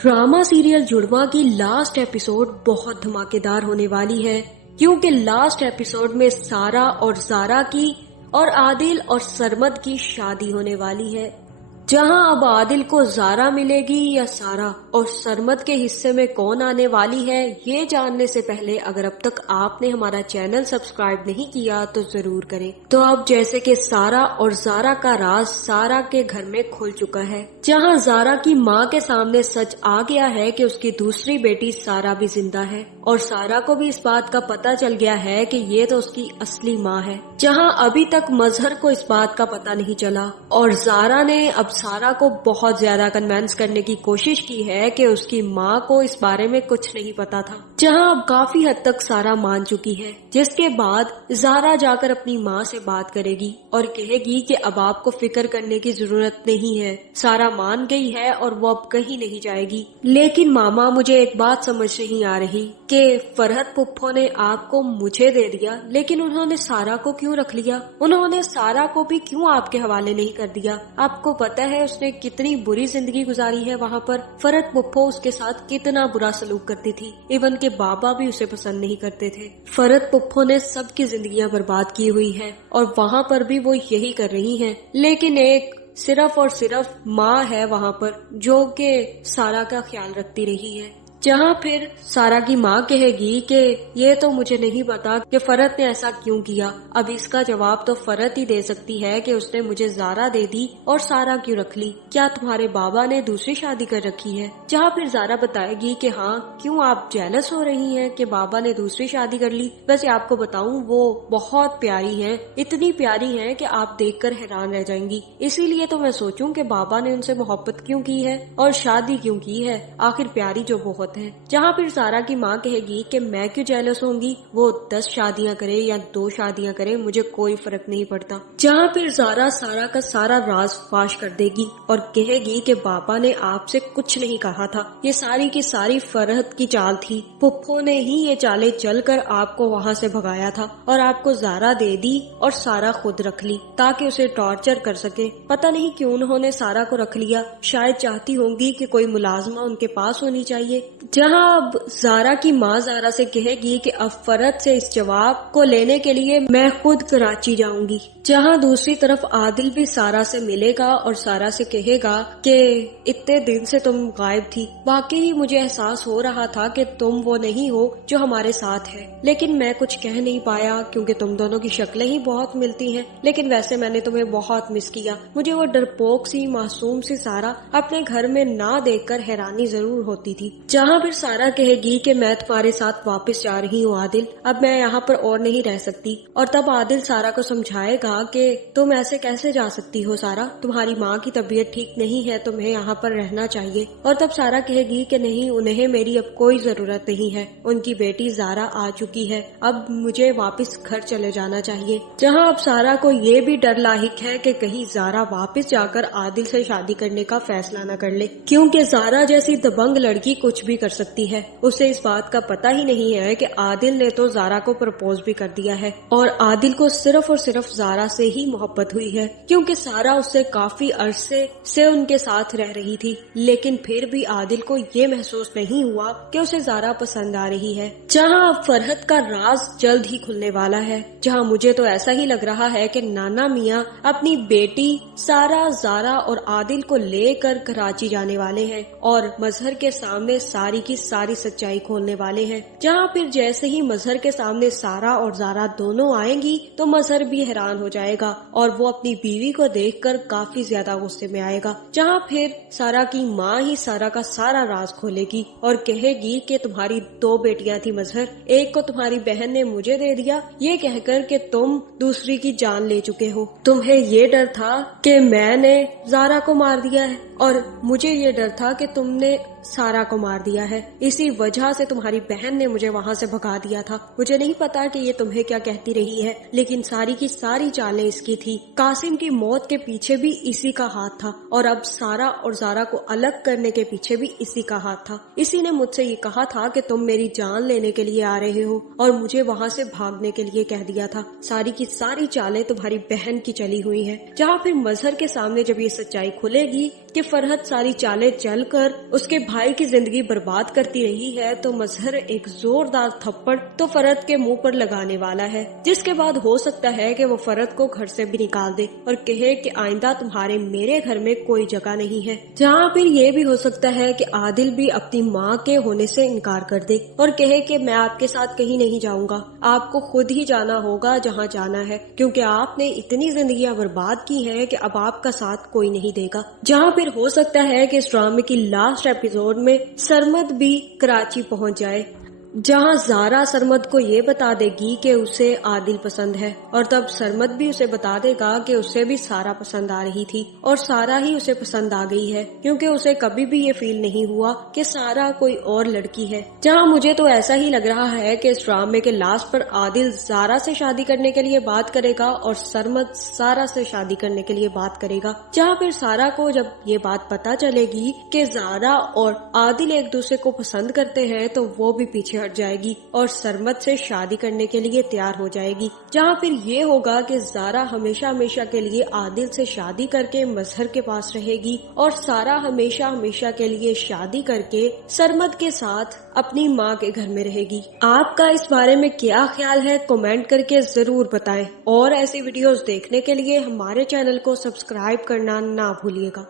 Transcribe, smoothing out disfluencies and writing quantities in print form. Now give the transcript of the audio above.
Drama serial जुड़वा की last episode बहुत धमाकेदार होने वाली है, क्योंकि लास्ट एपिसोड में सारा और जारा की और आदिल और सरमद की शादी होने वाली है, जहां अब आदिल को जारा मिलेगी या सारा और सरमद के हिस्से में कौन आने वाली है, ये जानने से पहले अगर अब तक आपने हमारा चैनल सब्सक्राइब नहीं किया तो जरूर करें। तो अब जैसे कि सारा और जारा का राज सारा के घर में खुल चुका है, जहां जारा की मां के सामने सच आ गया है कि उसकी दूसरी बेटी सारा भी जिंदा है और सारा को भी इस बात का पता चल गया है कि ये तो उसकी असली मां है, जहां अभी तक मजहर को इस बात का पता नहीं चला। और जारा ने अब सारा को बहुत ज्यादा कन्विंस करने की कोशिश की है कि उसकी माँ को इस बारे में कुछ नहीं पता था, जहां अब काफी हद तक सारा मान चुकी है, जिसके बाद जारा जाकर अपनी माँ से बात करेगी और कहेगी कि अब आपको फिक्र करने की जरूरत नहीं है, सारा मान गई है और वो अब कहीं नहीं जाएगी। लेकिन मामा, मुझे एक बात समझ नहीं आ रही कि फरहत पुप्पो ने आपको मुझे दे दिया, लेकिन उन्होंने सारा को क्यों रख लिया? उन्होंने सारा को भी क्यों आपके हवाले नहीं कर दिया? आपको पता है उसने कितनी बुरी जिंदगी गुजारी है वहाँ पर। फरहत पुप्पो उसके साथ कितना बुरा सलूक करती थी, इवन के बाबा भी उसे पसंद नहीं करते थे। फरहत पुप्पो ने सबकी जिंदगियां बर्बाद की हुई है और वहाँ पर भी वो यही कर रही हैं, लेकिन एक सिर्फ और सिर्फ माँ है वहाँ पर जो कि सारा का ख्याल रखती रही है। जहाँ फिर सारा की माँ कहेगी कि ये तो मुझे नहीं पता कि फरहत ने ऐसा क्यों किया। अब इसका जवाब तो फरहत ही दे सकती है कि उसने मुझे जारा दे दी और सारा क्यों रख ली, क्या तुम्हारे बाबा ने दूसरी शादी कर रखी है? जहाँ फिर जारा बताएगी कि हाँ, क्यों आप जेलस हो रही हैं कि बाबा ने दूसरी शादी कर ली? वैसे आपको बताऊं वो बहुत प्यारी है, इतनी प्यारी है कि आप देखकर हैरान रह जाएंगी। इसीलिए तो मैं सोचूं कि बाबा ने उनसे मोहब्बत क्यों की है और शादी क्यों की है, आखिर प्यारी जो बहुत है। जहाँ फिर सारा की माँ कहेगी कि मैं क्यों जेलस होंगी, वो 10 शादियां करे या 2 शादियां करे, मुझे कोई फर्क नहीं पड़ता। जहाँ फिर जारा सारा का सारा राज फाश कर देगी और कहेगी कि बाबा ने आपसे कुछ नहीं कहा था, ये सारी की सारी फरहत की चाल थी, पुप्पो ने ही ये चालें चलकर आपको वहाँ से भगाया था और आपको जारा दे दी और सारा खुद रख ली ताकि उसे टॉर्चर कर सके। पता नहीं क्यों उन्होंने सारा को रख लिया, शायद चाहती होंगी कि कोई मुलाजमा उनके पास होनी चाहिए। जहां अब जारा की माँ जारा से कहेगी कि अब फरहत से इस जवाब को लेने के लिए मैं खुद कराची जाऊंगी। जहां दूसरी तरफ आदिल भी सारा से मिलेगा और सारा से कहेगा कि इतने दिन से तुम गायब थी, वाकई मुझे एहसास हो रहा था कि तुम वो नहीं हो जो हमारे साथ है, लेकिन मैं कुछ कह नहीं पाया क्योंकि तुम दोनों की शक्लें ही बहुत मिलती हैं, लेकिन वैसे मैंने तुम्हें बहुत मिस किया। मुझे वो डरपोक सी मासूम सी सारा अपने घर में ना देखकर हैरानी जरूर होती थी। जहाँ फिर सारा कहेगी कि मैं तुम्हारे साथ वापस जा रही हूँ आदिल, अब मैं यहाँ पर और नहीं रह सकती। और तब आदिल सारा को समझाएगा कि तुम ऐसे कैसे जा सकती हो सारा, तुम्हारी माँ की तबीयत ठीक नहीं है, तुम्हें यहाँ पर रहना चाहिए। और तब सारा कहेगी कि नहीं, उन्हें मेरी अब कोई जरूरत नहीं है, उनकी बेटी जारा आ चुकी है, अब मुझे वापस घर चले जाना चाहिए। जहाँ अब सारा को ये भी डर लाहिक है कि कहीं जारा वापस जाकर आदिल से शादी करने का फैसला न कर ले, क्योंकि जारा जैसी दबंग लड़की कुछ भी कर सकती है। उसे इस बात का पता ही नहीं है कि आदिल ने तो जारा को प्रपोज भी कर दिया है और आदिल को सिर्फ और सिर्फ जारा से ही मोहब्बत हुई है, क्योंकि सारा उससे काफी अरसे से उनके साथ रह रही थी। लेकिन फिर भी आदिल को ये महसूस नहीं हुआ कि उसे जारा पसंद आ रही है। जहां अब फरहत का राज जल्द ही खुलने वाला है, जहां मुझे तो ऐसा ही लग रहा है कि नाना मियाँ अपनी बेटी सारा, जारा और आदिल को लेकर कराची जाने वाले हैं और मजहर के सामने सारी की सारी सच्चाई खोलने वाले हैं। जहाँ फिर जैसे ही मजहर के सामने सारा और जारा दोनों आएंगी तो मजहर भी हैरान हो जाएगा और वो अपनी बीवी को देखकर काफी ज्यादा गुस्से में आएगा। जहाँ फिर सारा की माँ ही सारा का सारा राज खोलेगी और कहेगी कि तुम्हारी 2 बेटियां थी मजहर, एक को तुम्हारी बहन ने मुझे दे दिया, ये कहकर कि तुम दूसरी की जान ले चुके हो। तुम्हें ये डर था कि मैंने जारा को मार दिया है और मुझे ये डर था कि तुमने सारा को मार दिया है, इसी वजह से तुम्हारी बहन ने मुझे वहाँ से भगा दिया था। मुझे नहीं पता कि ये तुम्हें क्या कहती रही है, लेकिन सारी की सारी चालें इसकी थी। कासिम की मौत के पीछे भी इसी का हाथ था और अब सारा और जारा को अलग करने के पीछे भी इसी का हाथ था। इसी ने मुझसे ये कहा था कि तुम मेरी जान लेने के लिए आ रहे हो और मुझे वहाँ से भागने के लिए कह दिया था। सारी की सारी चालें तुम्हारी बहन की चली हुई है। जहाँ फिर मजहर के सामने जब ये सच्चाई खुलेगी کہ फरहत सारी चालें चल कर उसके भाई की जिंदगी बर्बाद करती रही है तो मजहर एक जोरदार थप्पड़ तो फरहत के मुंह पर लगाने वाला है, जिसके बाद हो सकता है कि वो फरहत को घर से भी निकाल दे और कहे कि आइंदा तुम्हारे मेरे घर में कोई जगह नहीं है। जहाँ फिर ये भी हो सकता है कि आदिल भी अपनी माँ के होने से इनकार कर दे और कहे कि मैं आपके साथ कहीं नहीं जाऊंगा, आपको खुद ही जाना होगा जहाँ जाना है, क्योंकि आपने इतनी जिंदगियां बर्बाद की हैं कि अब आपका साथ कोई नहीं देगा। जहाँ फिर हो सकता है कि इस ड्रामे की लास्ट एपिसोड में सरमद भी कराची पहुँच जाए, जहाँ ज़ारा सरमद को ये बता देगी कि उसे आदिल पसंद है और तब सरमद भी उसे बता देगा कि उसे भी सारा पसंद आ रही थी और सारा ही उसे पसंद आ गई है, क्योंकि उसे कभी भी ये फील नहीं हुआ कि सारा कोई और लड़की है। जहाँ मुझे तो ऐसा ही लग रहा है कि इस ड्रामे के लास्ट पर आदिल ज़ारा से शादी करने के लिए बात करेगा और सरमद सारा से शादी करने के लिए बात करेगा। जहाँ फिर सारा को जब ये बात पता चलेगी कि ज़ारा और आदिल एक दूसरे को पसंद करते हैं तो वो भी पीछे हट जाएगी और सरमद से शादी करने के लिए तैयार हो जाएगी। जहाँ फिर ये होगा कि ज़ारा हमेशा हमेशा के लिए आदिल से शादी करके मजहर के पास रहेगी और सारा हमेशा हमेशा के लिए शादी करके सरमद के साथ अपनी माँ के घर में रहेगी। आपका इस बारे में क्या ख्याल है, कमेंट करके जरूर बताएं और ऐसी वीडियोस देखने के लिए हमारे चैनल को सब्सक्राइब करना ना भूलिएगा।